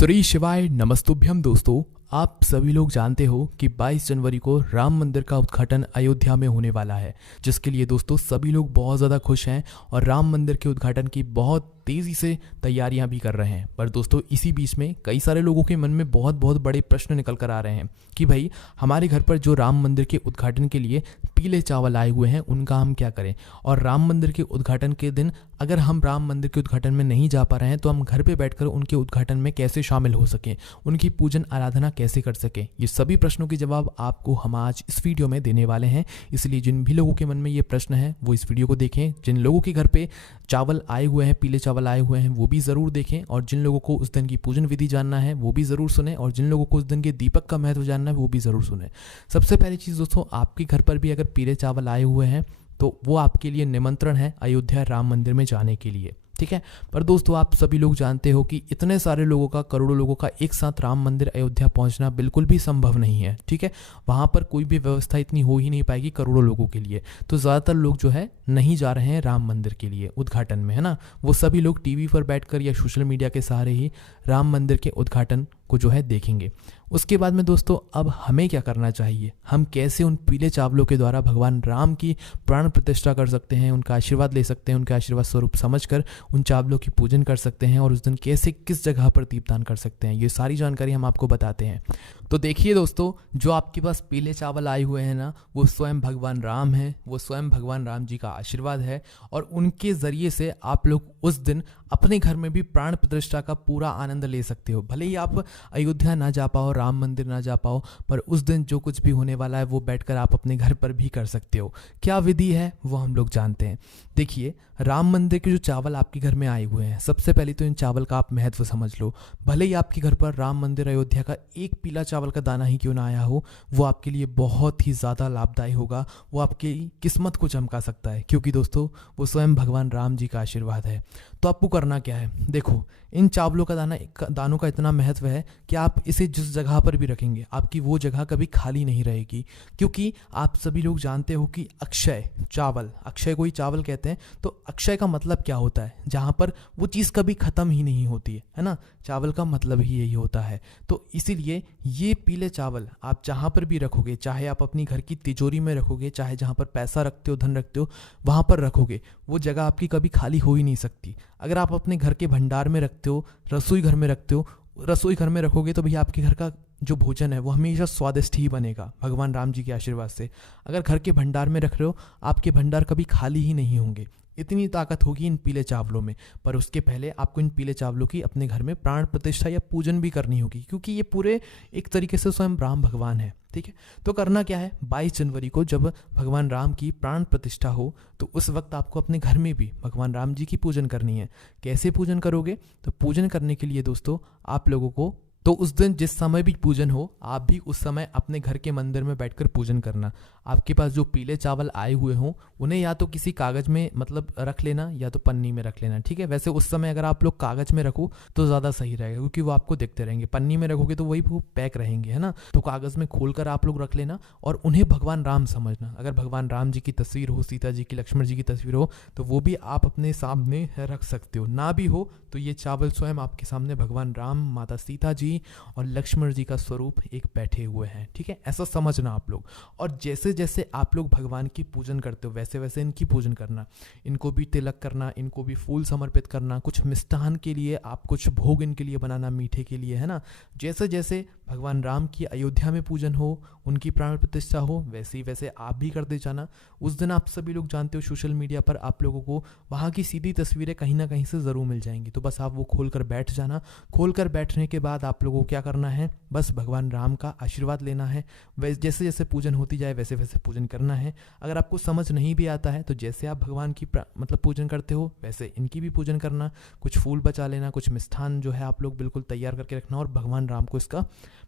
श्री शिवाय नमस्तुभ्यम। दोस्तों, आप सभी लोग जानते हो कि 22 जनवरी को राम मंदिर का उद्घाटन अयोध्या में होने वाला है, जिसके लिए दोस्तों सभी लोग बहुत ज़्यादा खुश हैं और राम मंदिर के उद्घाटन की बहुत तेज़ी से तैयारियां भी कर रहे हैं। पर दोस्तों इसी बीच में कई सारे लोगों के मन में बहुत बड़े प्रश्न निकल कर आ रहे हैं कि भाई हमारे घर पर जो राम मंदिर के उद्घाटन के लिए पीले चावल आए हुए हैं उनका हम क्या करें, और राम मंदिर के उद्घाटन के दिन अगर हम राम मंदिर के उद्घाटन में नहीं जा पा रहे हैं तो हम घर पे बैठकर उनके उद्घाटन में कैसे शामिल हो सकें, उनकी पूजन आराधना कैसे कर सकें। ये सभी प्रश्नों के जवाब आपको हम आज इस वीडियो में देने वाले हैं। इसलिए जिन भी लोगों के मन में ये प्रश्न है वो इस वीडियो को देखें। जिन लोगों के घर पे चावल आए हुए हैं, पीले चावल आए हुए हैं, वो भी ज़रूर देखें। और जिन लोगों को उस दिन की पूजन विधि जानना है वो भी ज़रूर सुने, और जिन लोगों को उस दिन के दीपक का महत्व जानना है वो भी ज़रूर सुने। सबसे पहली चीज़ दोस्तों, आपके घर पर भी अगर पीले चावल आए हुए हैं तो वो आपके लिए निमंत्रण है अयोध्या राम मंदिर में जाने के लिए, ठीक है। पर दोस्तों आप सभी लोग जानते हो कि इतने सारे लोगों का, करोड़ों लोगों का एक साथ राम मंदिर अयोध्या पहुंचना बिल्कुल भी संभव नहीं है, ठीक है। वहां पर कोई भी व्यवस्था इतनी हो ही नहीं पाएगी करोड़ों लोगों के लिए। तो ज़्यादातर लोग जो है नहीं जा रहे हैं राम मंदिर के लिए उद्घाटन में, है ना। वो सभी लोग टीवी पर बैठकर या सोशल मीडिया के सहारे ही राम मंदिर के उद्घाटन को जो है देखेंगे। उसके बाद में दोस्तों अब हमें क्या करना चाहिए, हम कैसे उन पीले चावलों के द्वारा भगवान राम की प्राण प्रतिष्ठा कर सकते हैं, उनका आशीर्वाद ले सकते हैं, उनके आशीर्वाद स्वरूप समझकर उन चावलों की पूजन कर सकते हैं, और उस दिन कैसे किस जगह पर दीपदान कर सकते हैं, ये सारी जानकारी हम आपको बताते हैं। तो देखिए दोस्तों, जो आपके पास पीले चावल आए हुए हैं ना, वो स्वयं भगवान राम हैं, वो स्वयं भगवान राम जी का आशीर्वाद है, और उनके ज़रिए से आप लोग उस दिन अपने घर में भी प्राण प्रतिष्ठा का पूरा आनंद ले सकते हो। भले ही आप अयोध्या ना जा पाओ, राम मंदिर ना जा पाओ, पर उस दिन जो कुछ भी होने वाला है वो बैठकर आप अपने घर पर भी कर सकते हो। क्या विधि है वो हम लोग जानते हैं। देखिए, राम मंदिर के जो चावल आपके घर में आए हुए हैं, सबसे पहले तो इन चावल का आप महत्व समझ लो। भले ही आपके घर पर राम मंदिर अयोध्या का एक पीला चावल का दाना ही क्यों ना आया हो, वो आपके लिए बहुत ही ज़्यादा लाभदायी होगा, वो आपकी किस्मत को चमका सकता है, क्योंकि दोस्तों वो स्वयं भगवान राम जी का आशीर्वाद है। तो आपको करना क्या है, देखो इन चावलों का दानों का इतना महत्व है कि आप इसे जिस जगह पर भी रखेंगे आपकी वो जगह कभी खाली नहीं रहेगी। क्योंकि आप सभी लोग जानते हो कि अक्षय चावल, अक्षय को ही चावल कहते हैं। तो अक्षय का मतलब क्या होता है, जहाँ पर वो चीज़ कभी ख़त्म ही नहीं होती है ना। चावल का मतलब ही यही होता है। तो इसीलिए ये पीले चावल आप जहाँ पर भी रखोगे, चाहे आप अपनी घर की तिजोरी में रखोगे, चाहे जहाँ पर पैसा रखते हो, धन रखते हो, वहाँ पर रखोगे, वो जगह आपकी कभी खाली हो ही नहीं सकती। अगर आप अपने घर के भंडार में रखते हो, रसोई घर में रखते हो, रसोई घर में रखोगे तो भैया आपके घर का जो भोजन है वो हमेशा स्वादिष्ट ही बनेगा भगवान राम जी के आशीर्वाद से। अगर घर के भंडार में रख रहे हो, आपके भंडार कभी खाली ही नहीं होंगे। इतनी ताकत होगी इन पीले चावलों में। पर उसके पहले आपको इन पीले चावलों की अपने घर में प्राण प्रतिष्ठा या पूजन भी करनी होगी, क्योंकि ये पूरे एक तरीके से स्वयं राम भगवान है, ठीक है। तो करना क्या है, 22 जनवरी को जब भगवान राम की प्राण प्रतिष्ठा हो तो उस वक्त आपको अपने घर में भी भगवान राम जी की पूजन करनी है। कैसे पूजन करोगे, तो पूजन करने के लिए दोस्तों आप लोगों को तो उस दिन जिस समय भी पूजन हो, आप भी उस समय अपने घर के मंदिर में बैठकर पूजन करना। आपके पास जो पीले चावल आए हुए हों उन्हें या तो किसी कागज़ में मतलब रख लेना या तो पन्नी में रख लेना, ठीक है। वैसे उस समय अगर आप लोग कागज़ में रखो तो ज़्यादा सही रहेगा, क्योंकि वो आपको दिखते रहेंगे। पन्नी में रखोगे तो वही वो पैक रहेंगे, है ना। तो कागज़ में खोल कर आप लोग रख लेना और उन्हें भगवान राम समझना। अगर भगवान राम जी की तस्वीर हो, सीता जी की, लक्ष्मण जी की तस्वीर हो, तो वो भी आप अपने सामने रख सकते हो। ना भी हो तो ये चावल स्वयं आपके सामने भगवान राम, माता सीता जी और लक्ष्मण जी का स्वरूप एक बैठे हुए हैं, ठीक है। ऐसा समझना आप लोग। और जैसे जैसे आप लोग भगवान की पूजन करते हो वैसे वैसे इनकी पूजन करना। इनको भी तिलक करना, इनको भी फूल समर्पित करना, कुछ मिष्ठान के लिए आप कुछ भोग इनके लिए बनाना, मीठे के लिए, है ना। जैसे जैसे भगवान राम की अयोध्या में पूजन हो, उनकी प्राण प्रतिष्ठा हो, वैसे ही वैसे आप भी करते जाना। उस दिन आप सभी लोग जानते हो सोशल मीडिया पर आप लोगों को वहाँ की सीधी तस्वीरें कहीं ना कहीं से ज़रूर मिल जाएंगी। तो बस आप वो खोल कर बैठ जाना। खोल कर बैठने के बाद आप लोगों को क्या करना है, बस भगवान राम का आशीर्वाद लेना है। जैसे जैसे पूजन होती जाए वैसे वैसे पूजन करना है। अगर आपको समझ नहीं भी आता है तो जैसे आप भगवान की मतलब पूजन करते हो वैसे इनकी भी पूजन करना। कुछ फूल बचा लेना, कुछ मिष्ठान जो है आप लोग बिल्कुल तैयार करके रखना और भगवान राम को इसका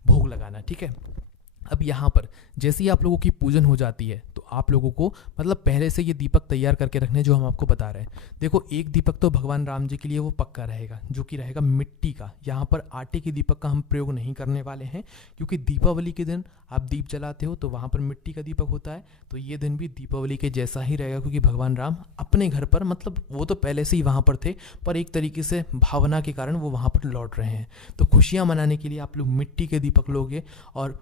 भोग लगाना, ठीक है। अब यहाँ पर जैसे ही आप लोगों की पूजन हो जाती है तो आप लोगों को मतलब पहले से ये दीपक तैयार करके रखने जो हम आपको बता रहे हैं। देखो एक दीपक तो भगवान राम जी के लिए वो पक्का रहेगा जो कि रहेगा मिट्टी का। यहाँ पर आटे के दीपक का हम प्रयोग नहीं करने वाले हैं क्योंकि दीपावली के दिन आप दीप जलाते हो तो वहाँ पर मिट्टी का दीपक होता है। तो ये दिन भी दीपावली के जैसा ही रहेगा क्योंकि भगवान राम अपने घर पर मतलब वो तो पहले से ही वहाँ पर थे पर एक तरीके से भावना के कारण वो वहाँ पर लौट रहे हैं। तो खुशियाँ मनाने के लिए आप लोग मिट्टी के दीपक लोगे और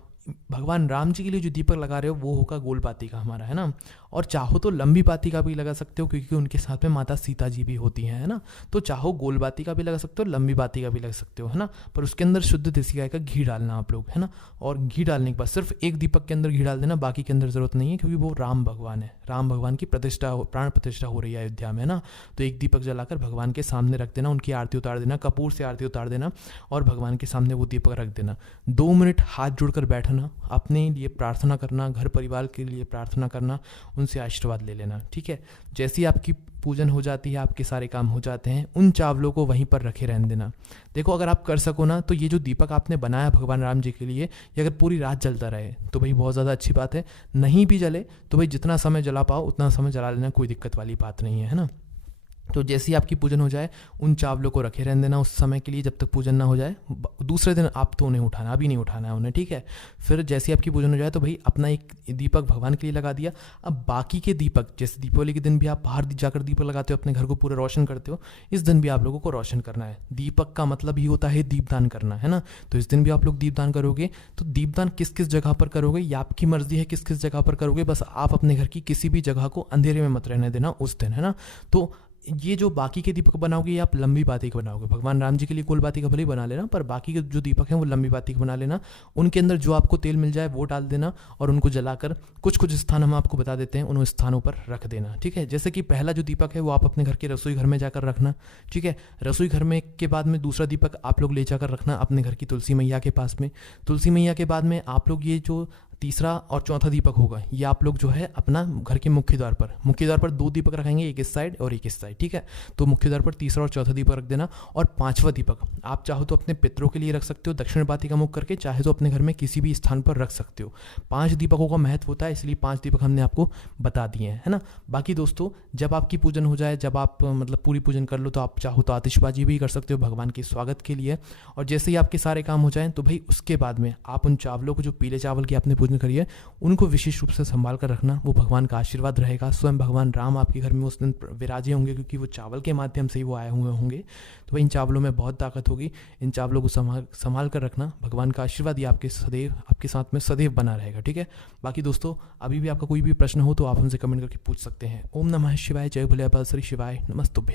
भगवान राम जी के लिए जो दीपक लगा रहे हो वो होगा गोल बाती का हमारा, है ना। और चाहो तो लंबी बाती का भी लगा सकते हो क्योंकि उनके साथ में माता सीता जी भी होती हैं, है ना। तो चाहो गोल बाती का भी लगा सकते हो, लंबी बाती का भी लगा सकते हो, है ना। पर उसके अंदर शुद्ध देसी गाय का घी डालना आप लोग, है ना। और घी डालने के बाद सिर्फ एक दीपक के अंदर घी डाल देना, बाकी के अंदर ज़रूरत नहीं है क्योंकि वो राम भगवान है। राम भगवान की प्रतिष्ठा प्राण प्रतिष्ठा हो रही है अयोध्या में, है ना। तो एक दीपक जलाकर भगवान के सामने रख देना, उनकी आरती उतार देना, कपूर से आरती उतार देना और भगवान के सामने वो दीपक रख देना। 2 मिनट हाथ जोड़कर बैठना, अपने लिए प्रार्थना करना, घर परिवार के लिए प्रार्थना करना, उनसे आशीर्वाद ले लेना, ठीक है। जैसे ही आपकी पूजन हो जाती है, आपके सारे काम हो जाते हैं, उन चावलों को वहीं पर रखे रहने देना। देखो अगर आप कर सको ना तो ये जो दीपक आपने बनाया भगवान राम जी के लिए ये अगर पूरी रात जलता रहे तो भाई बहुत ज़्यादा अच्छी बात है। नहीं भी जले तो भाई जितना समय जला पाओ उतना समय जला लेना, कोई दिक्कत वाली बात नहीं है ना। तो जैसे ही आपकी पूजन हो जाए उन चावलों को रखे रहने देना उस समय के लिए जब तक पूजन ना हो जाए। दूसरे दिन आप तो उन्हें उठाना, अभी नहीं उठाना है उन्हें, ठीक है। फिर जैसे ही आपकी पूजन हो जाए तो भाई अपना एक दीपक भगवान के लिए लगा दिया। अब बाकी के दीपक जैसे दीपावली के दिन भी आप बाहर जाकर दीपक लगाते हो, अपने घर को पूरा रोशन करते हो, इस दिन भी आप लोगों को रोशन करना है। दीपक का मतलब ही होता है दीपदान करना, है ना। तो इस दिन भी आप लोग दीपदान करोगे। तो दीपदान किस किस जगह पर करोगे ये आपकी मर्जी है, किस किस जगह पर करोगे, बस आप अपने घर की किसी भी जगह को अंधेरे में मत रहने देना उस दिन, है ना। तो ये जो बाकी के दीपक बनाओगे ये आप लंबी बाती के बनाओगे। भगवान राम जी के लिए गोल बाती का भले ही बना लेना, पर बाकी के जो दीपक हैं वो लंबी बाती के बना लेना। उनके अंदर जो आपको तेल मिल जाए वो डाल देना और उनको जलाकर कुछ कुछ स्थान हम आपको बता देते हैं उन स्थानों पर रख देना, ठीक है। जैसे कि पहला जो दीपक है वो आप अपने घर के रसोई घर में जाकर रखना, ठीक है। रसोई घर में के बाद में दूसरा दीपक आप लोग ले जाकर रखना अपने घर की तुलसी मैया के पास में। तुलसी मैया के बाद में आप लोग ये जो तीसरा और चौथा दीपक होगा ये आप लोग जो है अपना घर के मुख्य द्वार पर 2 दीपक रखेंगे, एक इस साइड और एक इस साइड, ठीक है। तो मुख्य द्वार पर तीसरा और चौथा दीपक रख देना। और 5वां दीपक आप चाहो तो अपने पितरों के लिए रख सकते हो दक्षिण बाती का मुख करके, चाहे तो अपने घर में किसी भी स्थान पर रख सकते हो। 5 दीपकों का महत्व होता है इसलिए 5 दीपक हमने आपको बता दिए हैं, है ना। बाकी दोस्तों जब आपकी पूजन हो जाए, जब आप मतलब पूरी पूजन कर लो तो आप चाहो तो आतिशबाजी भी कर सकते हो भगवान के स्वागत के लिए। और जैसे ही आपके सारे काम हो जाएं तो भाई उसके बाद में आप उन चावलों को जो पीले चावल की आपने पूजन करी है उनको विशेष रूप से संभाल कर रखना, वो भगवान का आशीर्वाद रहेगा। स्वयं भगवान राम आपके घर में उस दिन विराजे होंगे क्योंकि वो चावल के माध्यम से ही वो आए हुए होंगे। तो भाई इन चावलों में बहुत ताकत होगी, इन चावलों को संभाल कर रखना। भगवान का आशीर्वाद ये आपके साथ में सदैव बना रहेगा, ठीक है। बाकी दोस्तों अभी भी आपका कोई भी प्रश्न हो तो आप हमसे कमेंट करके पूछ सकते हैं। ओम नमः शिवाय, जय भोले बाबा श्री शिवाय, नमस्तुभ्यं।